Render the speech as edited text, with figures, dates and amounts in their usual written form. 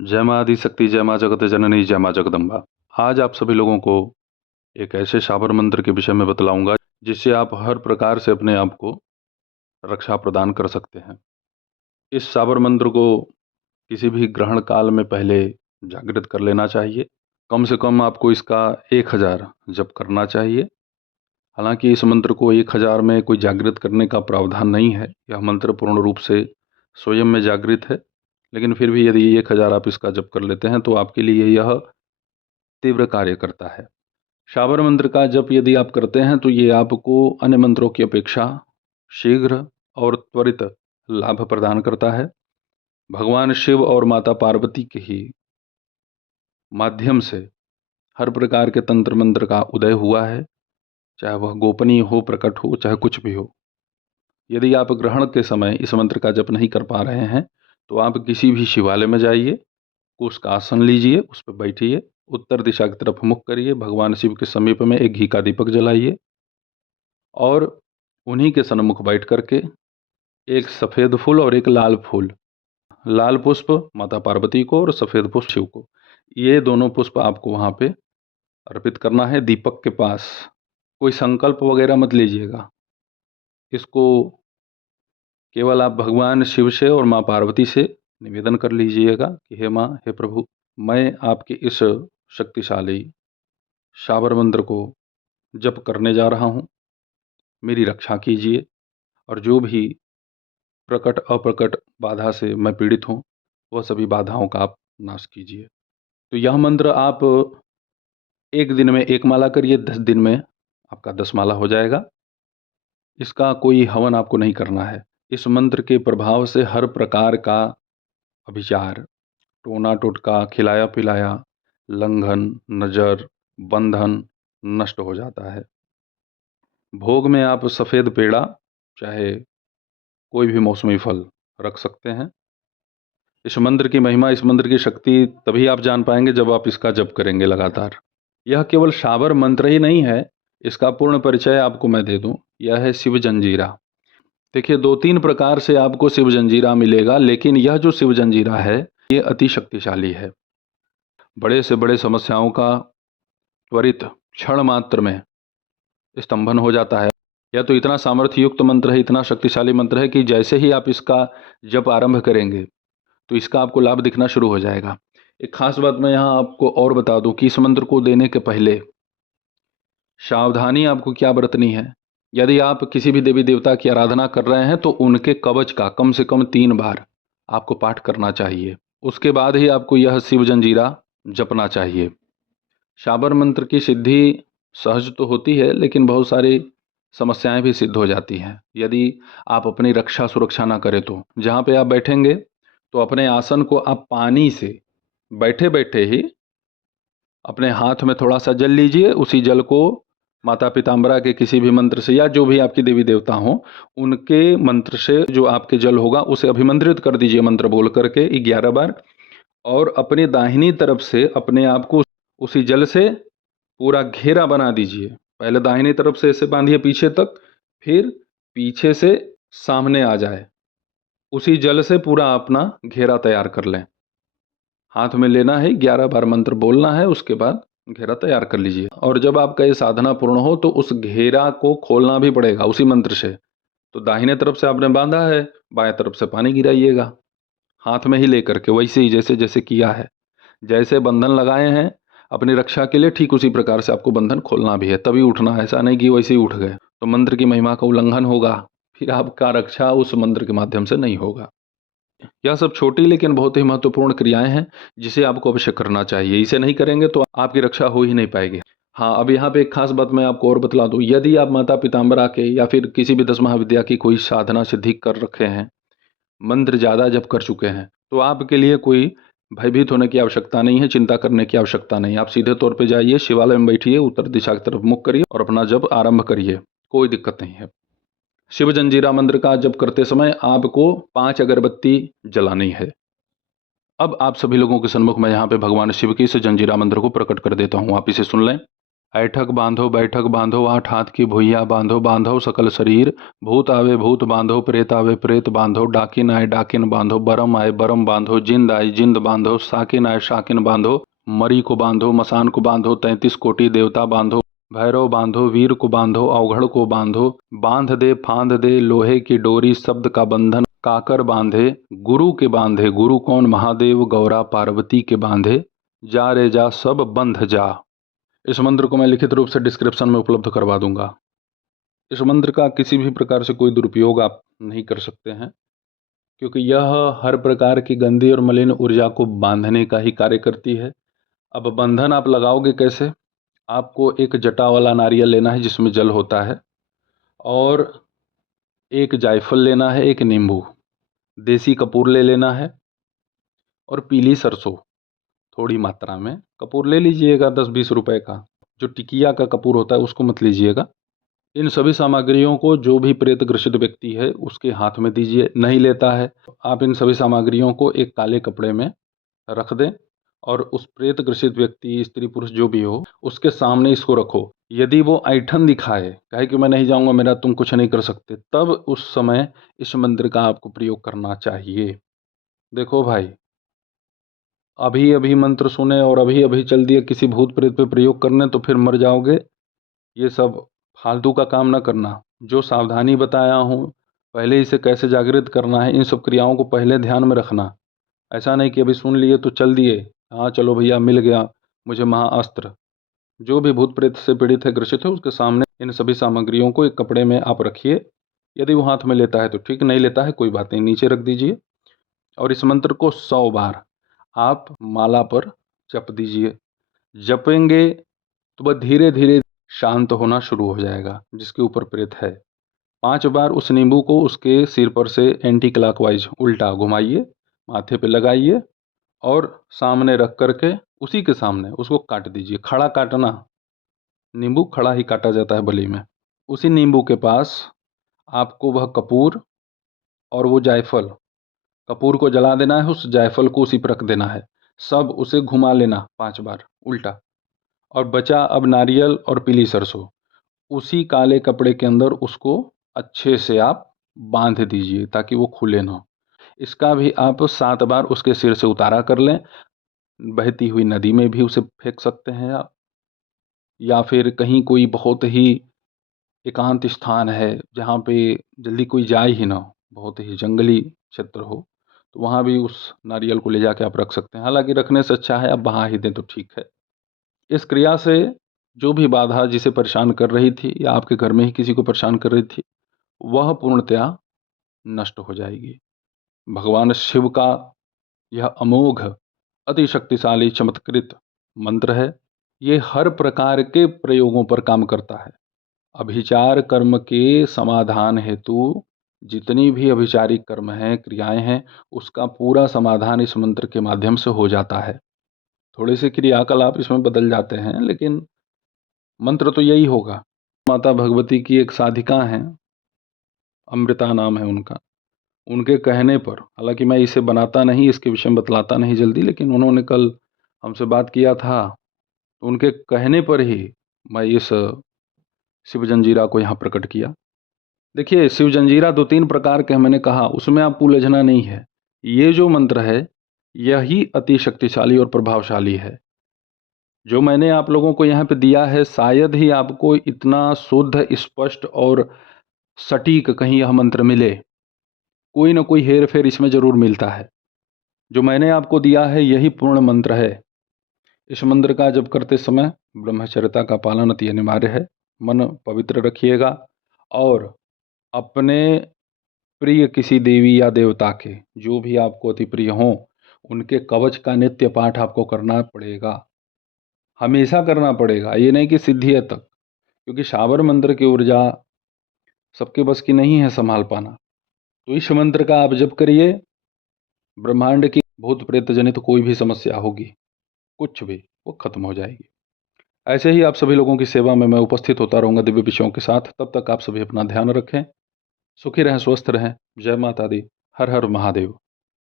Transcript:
जय माँ आदिशक्ति, जय माँ जगत जननी, जय माँ जगदम्बा। आज आप सभी लोगों को एक ऐसे शाबर मंत्र के विषय में बतलाऊंगा जिससे आप हर प्रकार से अपने आप को रक्षा प्रदान कर सकते हैं। इस शाबर मंत्र को किसी भी ग्रहण काल में पहले जागृत कर लेना चाहिए। कम से कम आपको इसका 1000 जप करना चाहिए। हालांकि इस मंत्र को 1000 में कोई जागृत करने का प्रावधान नहीं है, यह मंत्र पूर्ण रूप से स्वयं में जागृत है। लेकिन फिर भी यदि 1000 आप इसका जप कर लेते हैं तो आपके लिए यह तीव्र कार्य करता है। शाबर मंत्र का जप यदि आप करते हैं तो ये आपको अन्य मंत्रों की अपेक्षा शीघ्र और त्वरित लाभ प्रदान करता है। भगवान शिव और माता पार्वती के ही माध्यम से हर प्रकार के तंत्र मंत्र का उदय हुआ है, चाहे वह गोपनीय हो, प्रकट हो, चाहे कुछ भी हो। यदि आप ग्रहण के समय इस मंत्र का जप नहीं कर पा रहे हैं तो आप किसी भी शिवालय में जाइए, कुश का आसन लीजिए, उस पर बैठिए, उत्तर दिशा की तरफ मुख करिए, भगवान शिव के समीप में एक घी का दीपक जलाइए और उन्हीं के सन्मुख बैठ करके एक सफ़ेद फूल और एक लाल फूल, लाल पुष्प माता पार्वती को और सफ़ेद पुष्प शिव को, ये दोनों पुष्प आपको वहाँ पे अर्पित करना है दीपक के पास। कोई संकल्प वगैरह मत लीजिएगा, इसको केवल आप भगवान शिव से और माँ पार्वती से निवेदन कर लीजिएगा कि हे माँ, हे प्रभु, मैं आपके इस शक्तिशाली शाबर मंत्र को जप करने जा रहा हूँ, मेरी रक्षा कीजिए और जो भी प्रकट अप्रकट बाधा से मैं पीड़ित हूँ वह सभी बाधाओं का आप नाश कीजिए। तो यह मंत्र आप एक दिन में एक माला करिए, 10 दिन में आपका 10 माला हो जाएगा। इसका कोई हवन आपको नहीं करना है। इस मंत्र के प्रभाव से हर प्रकार का अभिचार, टोना टोटका, खिलाया पिलाया, लंघन, नज़र, बंधन नष्ट हो जाता है। भोग में आप सफ़ेद पेड़ा चाहे कोई भी मौसमी फल रख सकते हैं। इस मंत्र की महिमा, इस मंत्र की शक्ति तभी आप जान पाएंगे जब आप इसका जप करेंगे लगातार। यह केवल शाबर मंत्र ही नहीं है, इसका पूर्ण परिचय आपको मैं दे दूं। यह है शिव जंजीरा। देखिए, 2-3 प्रकार से आपको शिव जंजीरा मिलेगा, लेकिन यह जो शिव जंजीरा है ये अति शक्तिशाली है। बड़े से बड़े समस्याओं का त्वरित क्षण मात्र में स्तंभन हो जाता है। यह तो इतना सामर्थ्य युक्त मंत्र है, इतना शक्तिशाली मंत्र है कि जैसे ही आप इसका जप आरंभ करेंगे तो इसका आपको लाभ दिखना शुरू हो जाएगा। एक खास बात मैं यहाँ आपको और बता दूं कि इस मंत्र को देने के पहले सावधानी आपको क्या बरतनी है। यदि आप किसी भी देवी देवता की आराधना कर रहे हैं तो उनके कवच का कम से कम 3 बार आपको पाठ करना चाहिए। उसके बाद ही आपको यह शिव जंजीरा जपना चाहिए। शाबर मंत्र की सिद्धि सहज तो होती है, लेकिन बहुत सारी समस्याएं भी सिद्ध हो जाती हैं यदि आप अपनी रक्षा सुरक्षा ना करें तो। जहाँ पे आप बैठेंगे तो अपने आसन को आप पानी से बैठे बैठे ही अपने हाथ में थोड़ा सा जल लीजिए। उसी जल को माता पिताम्बरा के किसी भी मंत्र से या जो भी आपकी देवी देवता हो उनके मंत्र से जो आपके जल होगा उसे अभिमंत्रित कर दीजिए मंत्र बोल करके 11 बार, और अपनी दाहिनी तरफ से अपने आप को उसी जल से पूरा घेरा बना दीजिए। पहले दाहिनी तरफ से ऐसे बांधिए पीछे तक, फिर पीछे से सामने आ जाए, उसी जल से पूरा अपना घेरा तैयार कर लें। हाथ में लेना है, 11 बार मंत्र बोलना है, उसके बाद घेरा तैयार कर लीजिए। और जब आपका ये साधना पूर्ण हो तो उस घेरा को खोलना भी पड़ेगा उसी मंत्र से। तो दाहिने तरफ से आपने बांधा है, बाएं तरफ से पानी गिराइएगा हाथ में ही लेकर के, वैसे ही जैसे जैसे किया है। जैसे बंधन लगाए हैं अपनी रक्षा के लिए, ठीक उसी प्रकार से आपको बंधन खोलना भी है, तभी उठना है। ऐसा नहीं कि वैसे ही उठ गए तो मंत्र की महिमा का उल्लंघन होगा, फिर आपका रक्षा उस मंत्र के माध्यम से नहीं होगा। यह सब छोटी लेकिन बहुत ही महत्वपूर्ण क्रियाएं हैं जिसे आपको अवश्य करना चाहिए। इसे नहीं करेंगे तो आपकी रक्षा हो ही नहीं पाएगी। हाँ, अब यहाँ पे एक खास बात मैं आपको और बतला दूँ। यदि आप माता पिताम्बरा के या फिर किसी भी 10 महाविद्या की कोई साधना सिद्धि कर रखे हैं, मंत्र ज़्यादा जप कर चुके हैं, तो आपके लिए कोई भयभीत होने की आवश्यकता नहीं है, चिंता करने की आवश्यकता नहीं। आप सीधे तौर पे जाइए, शिवालय में बैठिए, उत्तर दिशा की तरफ मुख करिए और अपना जप आरंभ करिए, कोई दिक्कत नहीं है। शिव जंजीरा मंत्र का जप करते समय आपको 5 अगरबत्ती जलानी है। अब आप सभी लोगों के सन्मुख मैं यहाँ पे भगवान शिव की इस जंजीरा मंत्र को प्रकट कर देता हूँ, आप इसे सुन लें। ऐठक बांधो 8 हाथ की भुइयां बांधो, बांधो सकल शरीर। भूत आवे भूत बांधो, प्रेत आवे प्रेत बांधो, डाकिन आए डाकिन बांधो, बरम आए बरम बांधो, जिंद आए जिंद बांधो, साकिन आए शाकिन बांधो, मरी को बांधो, मसान को बांधो, 33 कोटि देवता बांधो, भैरव बांधो, वीर को बांधो, अवघड़ को बांधो, बांध दे फांद दे लोहे की डोरी, शब्द का बंधन काकर बांधे, गुरु के बांधे, गुरु कौन महादेव गौरा पार्वती के बांधे, जा रे जा सब बंध जा। इस मंत्र को मैं लिखित रूप से डिस्क्रिप्शन में उपलब्ध करवा दूंगा। इस मंत्र का किसी भी प्रकार से कोई दुरुपयोग आप नहीं कर सकते हैं, क्योंकि यह हर प्रकार की गंदी और मलिन ऊर्जा को बांधने का ही कार्य करती है। अब बंधन आप लगाओगे कैसे? आपको एक जटा वाला नारियल लेना है जिसमें जल होता है, और एक जायफल लेना है, एक नींबू, देसी कपूर ले लेना है, और पीली सरसों थोड़ी मात्रा में। कपूर ले लीजिएगा 10-20 रुपए का, जो टिकिया का कपूर होता है उसको मत लीजिएगा। इन सभी सामग्रियों को जो भी प्रेत ग्रसित व्यक्ति है उसके हाथ में दीजिए। नहीं लेता है, आप इन सभी सामग्रियों को एक काले कपड़े में रख दें, और उस प्रेत ग्रसित व्यक्ति, स्त्री पुरुष जो भी हो, उसके सामने इसको रखो। यदि वो ऐठन दिखाए, कहे कि मैं नहीं जाऊंगा, मेरा तुम कुछ नहीं कर सकते, तब उस समय इस मंत्र का आपको प्रयोग करना चाहिए। देखो भाई, अभी अभी मंत्र सुने और अभी अभी चल दिए किसी भूत प्रेत पे प्रयोग करने, तो फिर मर जाओगे। ये सब फालतू का काम ना करना। जो सावधानी बताया हूँ, पहले इसे कैसे जागृत करना है, इन सब क्रियाओं को पहले ध्यान में रखना। ऐसा नहीं कि अभी सुन लिए तो चल दिए, हाँ चलो भैया मिल गया मुझे महाअस्त्र। जो भी भूत प्रेत से पीड़ित है, ग्रसित है, उसके सामने इन सभी सामग्रियों को एक कपड़े में आप रखिए। यदि वो हाथ में लेता है तो ठीक, नहीं लेता है कोई बात नहीं, नीचे रख दीजिए। और इस मंत्र को 100 बार आप माला पर जप दीजिए। जपेंगे तो वह धीरे धीरे शांत होना शुरू हो जाएगा जिसके ऊपर प्रेत है। 5 बार उस नींबू को उसके सिर पर से एंटी क्लॉकवाइज उल्टा घुमाइए, माथे पे लगाइए, और सामने रख करके उसी के सामने उसको काट दीजिए। खड़ा काटना, नींबू खड़ा ही काटा जाता है बलि में। उसी नींबू के पास आपको वह कपूर और वो जायफल, कपूर को जला देना है, उस जायफल को उसी पर रख देना है, सब उसे घुमा लेना 5 बार उल्टा। और बचा अब नारियल और पीली सरसों, उसी काले कपड़े के अंदर उसको अच्छे से आप बांध दीजिए ताकि वो खुले ना। इसका भी आप 7 बार उसके सिर से उतारा कर लें। बहती हुई नदी में भी उसे फेंक सकते हैं आप, या फिर कहीं कोई बहुत ही एकांत स्थान है जहाँ पे जल्दी कोई जाए ही ना, बहुत ही जंगली क्षेत्र हो, तो वहाँ भी उस नारियल को ले जाके आप रख सकते हैं। हालांकि रखने से अच्छा है आप बहा ही दें तो ठीक है। इस क्रिया से जो भी बाधा जिसे परेशान कर रही थी, या आपके घर में ही किसी को परेशान कर रही थी, वह पूर्णतया नष्ट हो जाएगी। भगवान शिव का यह अमोघ अति शक्तिशाली चमत्कृत मंत्र है। ये हर प्रकार के प्रयोगों पर काम करता है। अभिचार कर्म के समाधान हेतु जितनी भी अभिचारिक कर्म हैं, क्रियाएं हैं, उसका पूरा समाधान इस मंत्र के माध्यम से हो जाता है। थोड़े से क्रियाकलाप इसमें बदल जाते हैं, लेकिन मंत्र तो यही होगा। माता भगवती की एक साधिका हैं, अमृता नाम है उनका, उनके कहने पर, हालांकि मैं इसे बनाता नहीं, इसके विषय में बतलाता नहीं जल्दी, लेकिन उन्होंने कल हमसे बात किया था, तो उनके कहने पर ही मैं इस शिव जंजीरा को यहाँ प्रकट किया। देखिए, शिव जंजीरा 2-3 प्रकार के मैंने कहा, उसमें आपको उलझना नहीं है। ये जो मंत्र है यही अति शक्तिशाली और प्रभावशाली है। जो मैंने आप लोगों को यहाँ पे दिया है, शायद ही आपको इतना शुद्ध, स्पष्ट और सटीक कहीं यह मंत्र मिले। कोई ना कोई हेर फेर इसमें जरूर मिलता है। जो मैंने आपको दिया है यही पूर्ण मंत्र है। इस मंत्र का जप करते समय ब्रह्मचर्यता का पालन अति अनिवार्य है। मन पवित्र रखिएगा, और अपने प्रिय किसी देवी या देवता के, जो भी आपको अति प्रिय हों, उनके कवच का नित्य पाठ आपको करना पड़ेगा, हमेशा करना पड़ेगा। ये नहीं कि सिद्धि है तक, क्योंकि शाबर मंत्र की ऊर्जा सबके बस की नहीं है संभाल पाना। तो इस मंत्र का आप जप करिए, ब्रह्मांड की भूत प्रेत जनित कोई भी समस्या होगी, कुछ भी, वो खत्म हो जाएगी। ऐसे ही आप सभी लोगों की सेवा में मैं उपस्थित होता रहूंगा दिव्य विषयों के साथ। तब तक आप सभी अपना ध्यान रखें, सुखी रहें, स्वस्थ रहें। जय माता दी। हर हर महादेव।